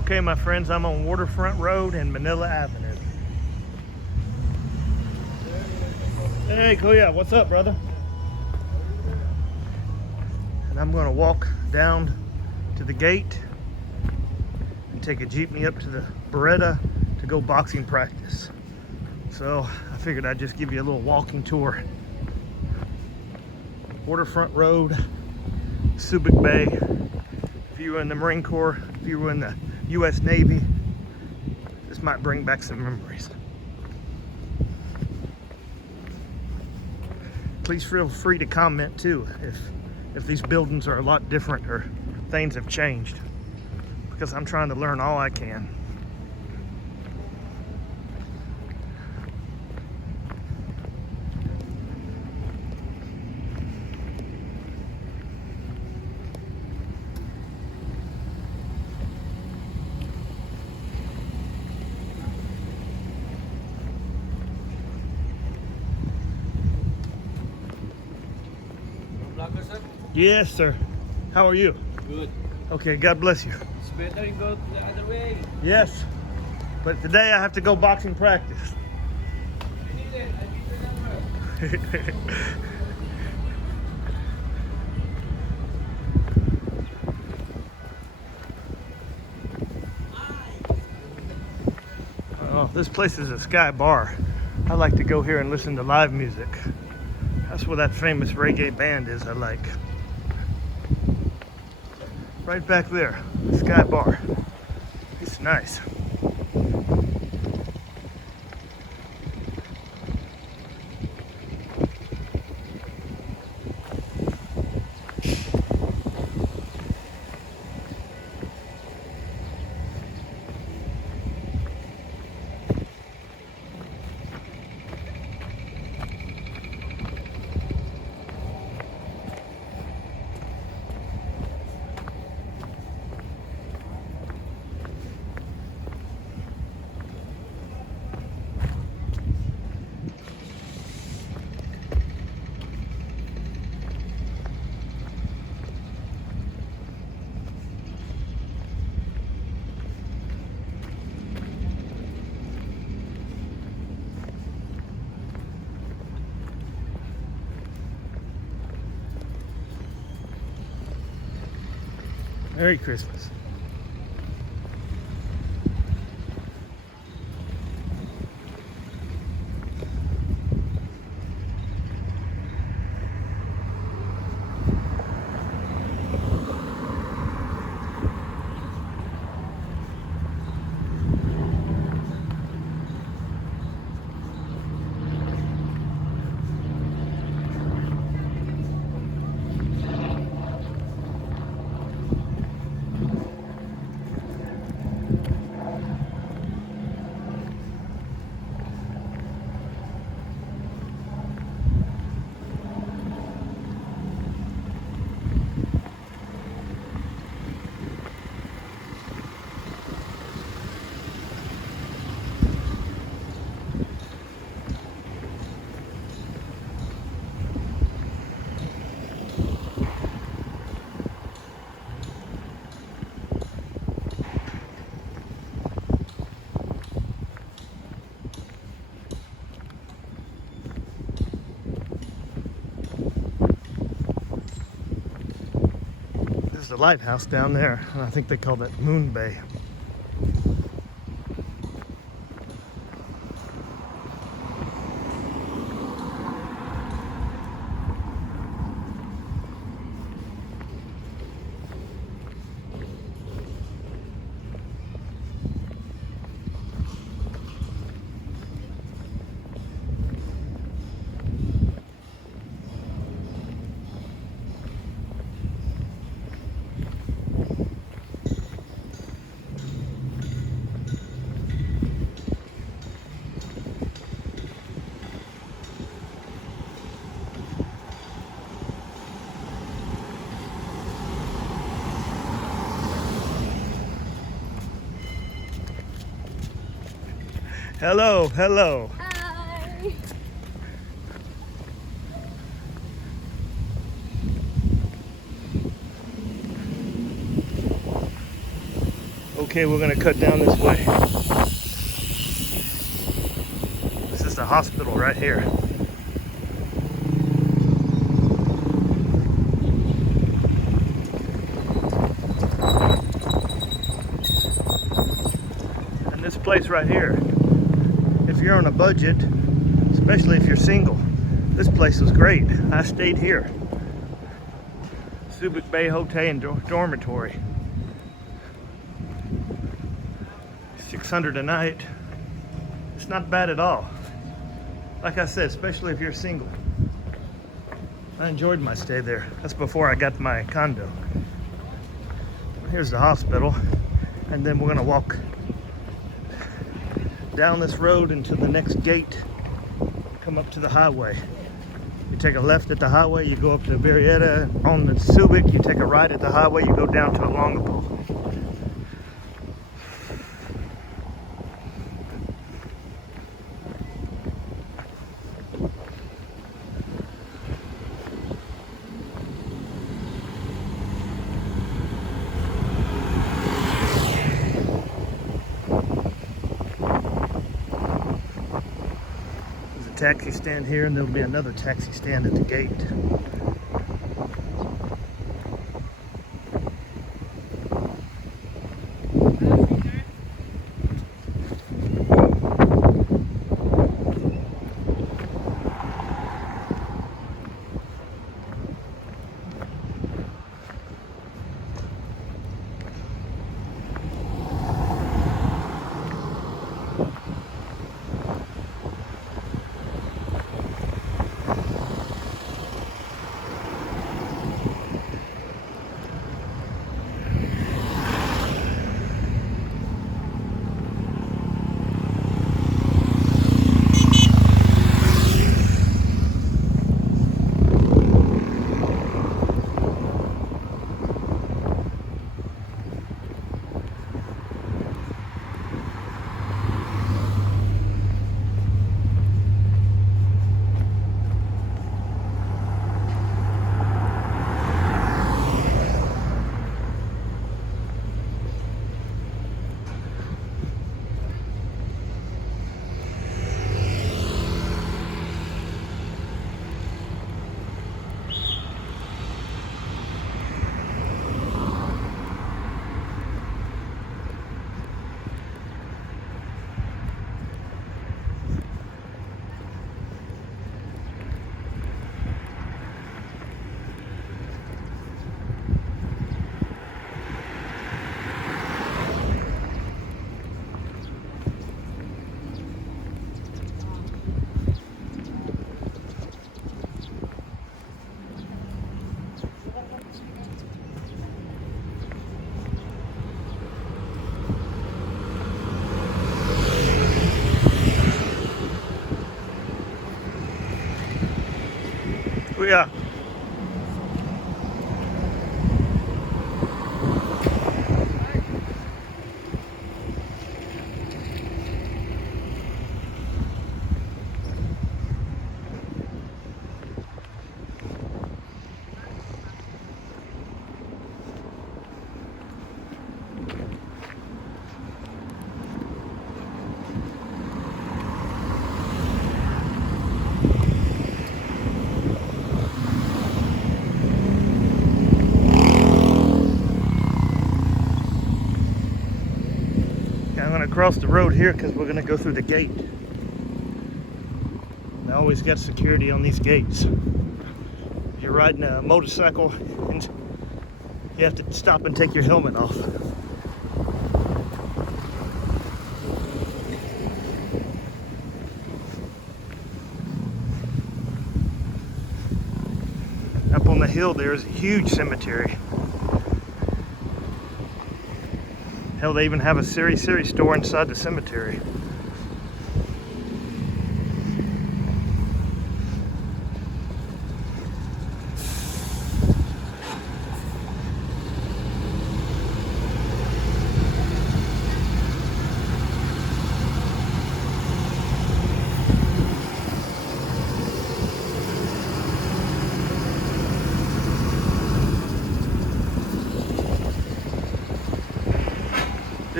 Okay, my friends, I'm on Waterfront Road and Manila Avenue. Hey, Kuya, what's up, brother? And I'm gonna walk down to the gate and take a jeepney up to the Beretta to go boxing practice. So I figured I'd just give you a little walking tour. Waterfront Road, Subic Bay. If you were in the Marine Corps, if you were in the U.S. Navy, this might bring back some memories. Please feel free to comment too if these buildings are a lot different or things have changed, because I'm trying to learn all I can. Yes, sir. How are you? Good. Okay, God bless you. It's better you go the other way. Yes, but today I have to go boxing practice. I need it. I need your number. Oh, this place is a Sky Bar. I like to go here and listen to live music. That's where that famous reggae band is I like. Right back there, the Sky Bar. It's nice. Merry Christmas. The lighthouse down there, and I think they call that Moon Bay. Hello, hello. Hi. Okay, we're gonna cut down this way. This is the hospital right here. And this place right here, if you're on a budget, especially if you're single, this place was great. I stayed here. Subic Bay Hotel and Dormitory. $600 a night. It's not bad at all. Like I said, especially if you're single. I enjoyed my stay there. That's before I got my condo. Here's the hospital. And then we're gonna walk down this road into the next gate, come up to the highway. You take a left at the highway, you go up to Berrietta. On the Subic, you take a right at the highway, you go down to Alongapo. Taxi stand here, and there'll be another taxi stand at the gate. Yeah. I'm gonna cross the road here because we're gonna go through the gate. They always got security on these gates. If you're riding a motorcycle, and you have to stop and take your helmet off. Up on the hill there is a huge cemetery. Hell, they even have a Siri store inside the cemetery.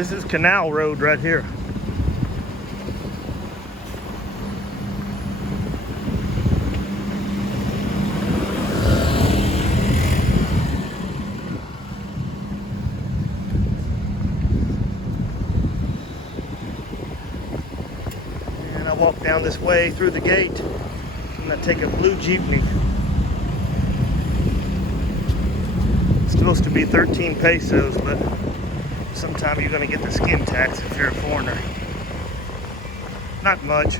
This is Canal Road right here. And I walk down this way through the gate, and I take a blue jeepney. It's supposed to be 13 pesos, but sometime you're going to get the skin tax if you're a foreigner. Not much.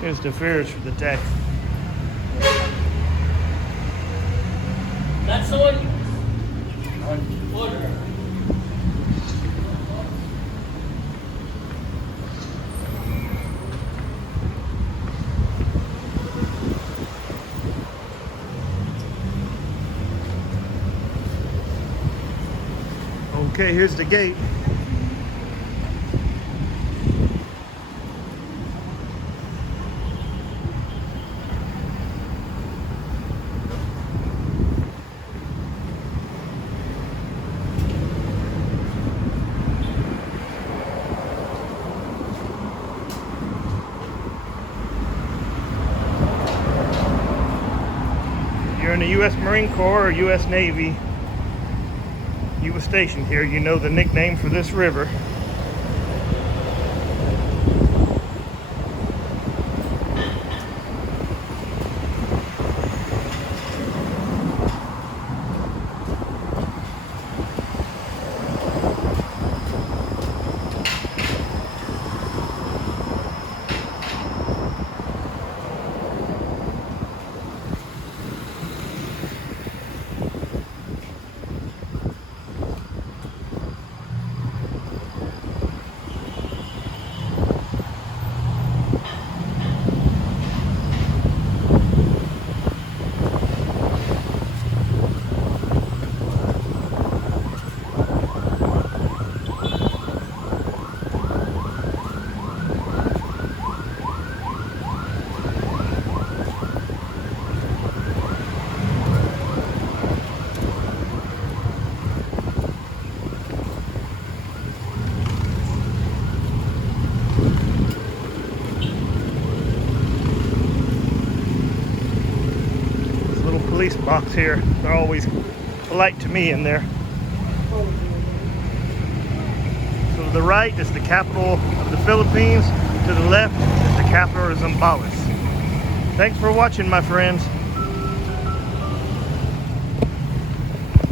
Here's the fares for the taxi. That's all you order. Okay, here's the gate. You're in the U.S. Marine Corps or U.S. Navy, you were stationed here, you know the nickname for this river. Police box here. They're always polite to me in there. So to the right is the capital of the Philippines. To the left is the capital of Zambales. Thanks for watching, my friends.